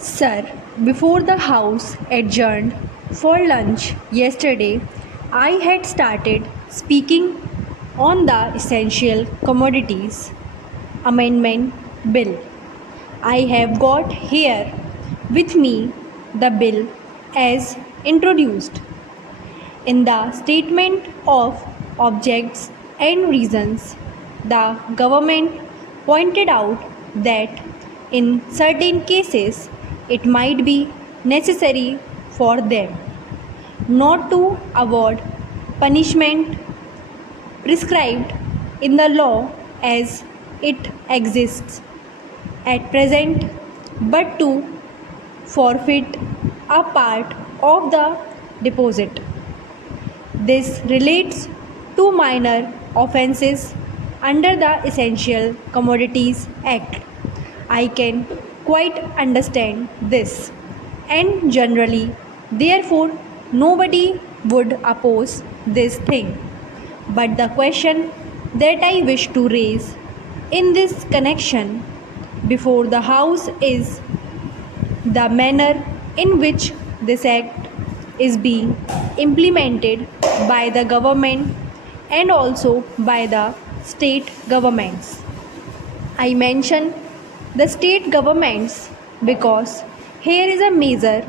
Sir, before the House adjourned for lunch yesterday, I had started speaking on the Essential Commodities Amendment Bill. I have got here with me the bill as introduced. In the statement of objects and reasons, the government pointed out that in certain cases it might be necessary for them not to award punishment prescribed in the law as it exists at present, but to forfeit a part of the deposit. This relates to minor offences under the Essential Commodities Act. I can quite understand this, and generally, therefore, nobody would oppose this thing. But the question that I wish to raise in this connection before the House is the manner in which this act is being implemented by the government and also by the state governments. I mention the state governments because here is a measure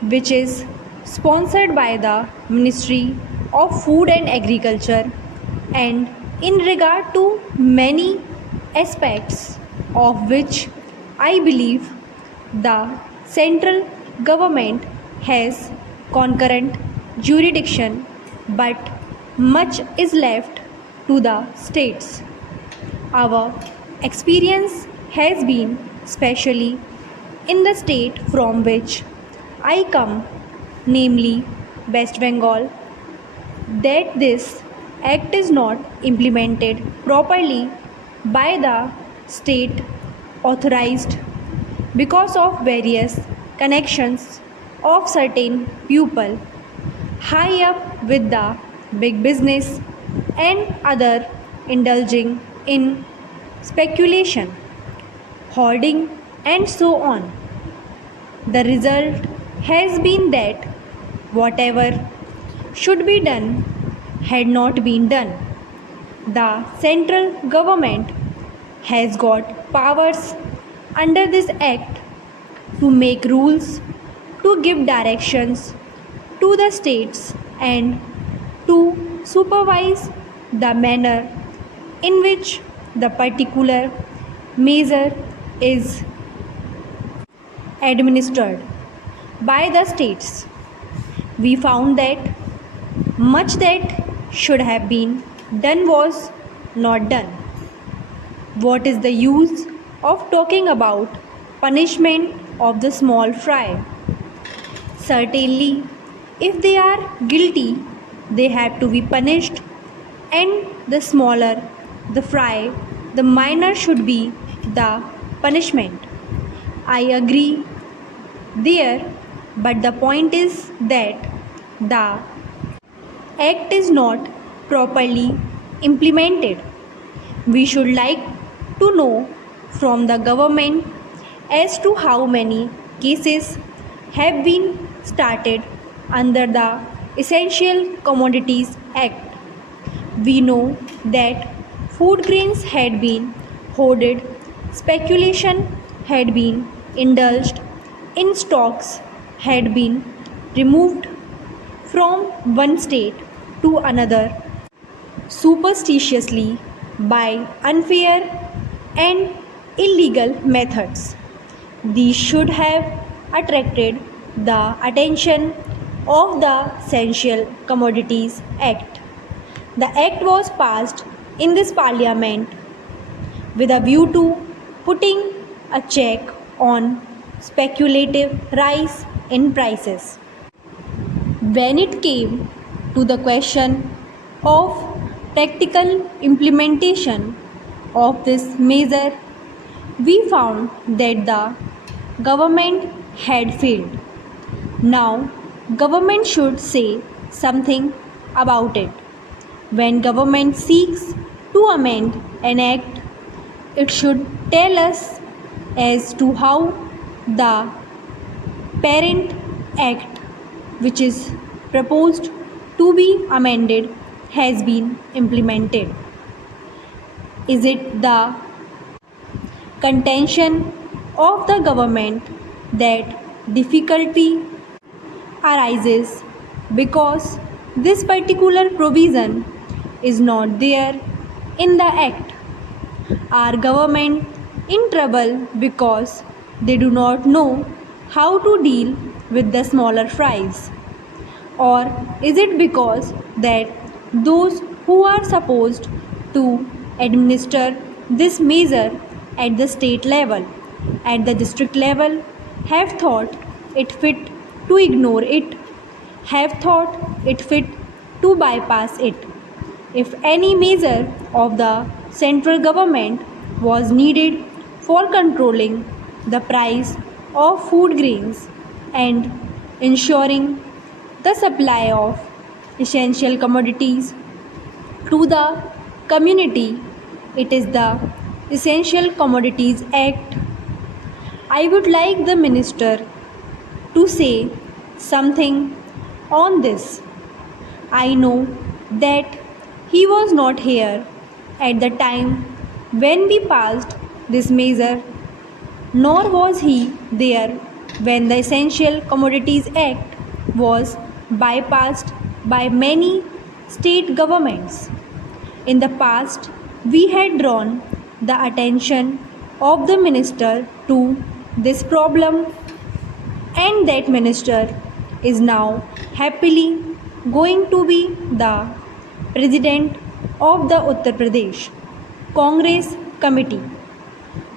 which is sponsored by the Ministry of Food and Agriculture, and in regard to many aspects of which I believe the central government has concurrent jurisdiction, but much is left to the states. Our experience has been, especially in the state from which I come, namely West Bengal, that this act is not implemented properly by the state authorized because of various connections of certain people high up with the big business and other indulging in speculation, hoarding, and so on. The result has been that whatever should be done had not been done. The central government has got powers under this act to make rules, to give directions to the states, and to supervise the manner in which the particular measure is administered by the states. We found that much that should have been done was not done. What is the use of talking about punishment of the small fry? Certainly, if they are guilty, they have to be punished, and the smaller the fry, the minor should be the punishment. I agree there, but the point is that the act is not properly implemented. We should like to know from the government as to how many cases have been started under the Essential Commodities Act. We know that food grains had been hoarded, speculation had been indulged in, stocks had been removed from one state to another superstitiously by unfair and illegal methods. These should have attracted the attention of the Essential Commodities Act. The act was passed in this parliament with a view to putting a check on speculative rise in prices. When it came to the question of practical implementation of this measure, we found that the government had failed. Now, government should say something about it. When government seeks to amend an act, it should tell us as to how the Parent Act, which is proposed to be amended, has been implemented? Is it the contention of the government that difficulty arises because this particular provision is not there in the act? Are government in trouble because they do not know how to deal with the smaller fries? Or is it because that those who are supposed to administer this measure at the state level, at the district level, have thought it fit to ignore it, have thought it fit to bypass it? If any measure of the central government was needed for controlling the price of food grains and ensuring the supply of essential commodities to the community, it is the Essential Commodities Act. I would like the minister to say something on this. I know that he was not here at the time when we passed this measure, nor was he there when the Essential Commodities Act was bypassed by many state governments. In the past, we had drawn the attention of the minister to this problem, and that minister is now happily going to be the president of the Uttar Pradesh Congress Committee.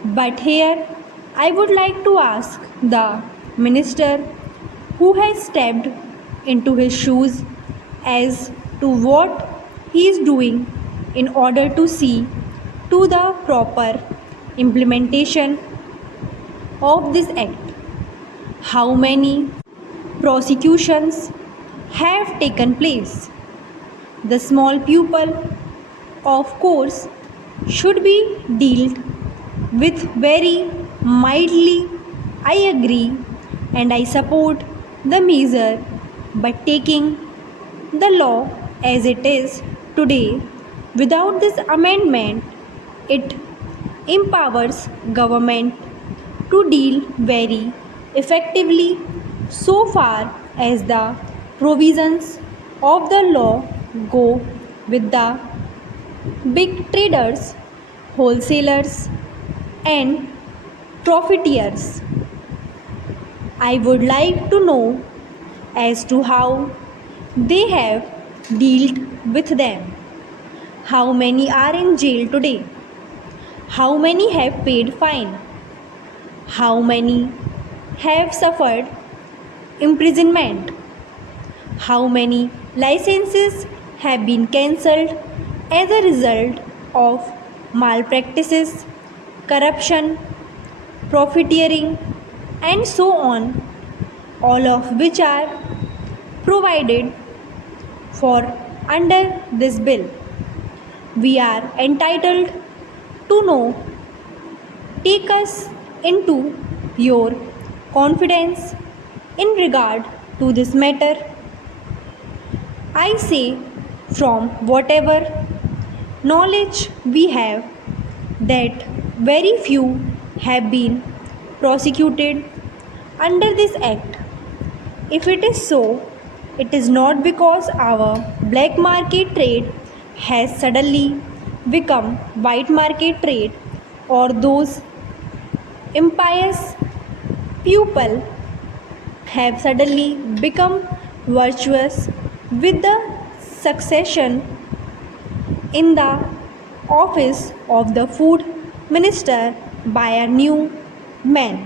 But here I would like to ask the minister who has stepped into his shoes as to what he is doing in order to see to the proper implementation of this act. How many prosecutions have taken place? The small pupil, of course, should be dealt with very mildly. I agree and I support the measure, but taking the law as it is today without this amendment, it empowers government to deal very effectively so far as the provisions of the law go with the big traders, wholesalers, and profiteers. I would like to know as to how they have dealt with them. How many are in jail today? How many have paid fine? How many have suffered imprisonment? How many licenses have been cancelled as a result of malpractices, corruption, profiteering, and so on, all of which are provided for under this bill? We are entitled to know. Take us into your confidence in regard to this matter. I say, from whatever knowledge we have, that very few have been prosecuted under this act. If it is so, it is not because our black market trade has suddenly become white market trade, or those impious people have suddenly become virtuous with the succession in the office of the food minister by a new man.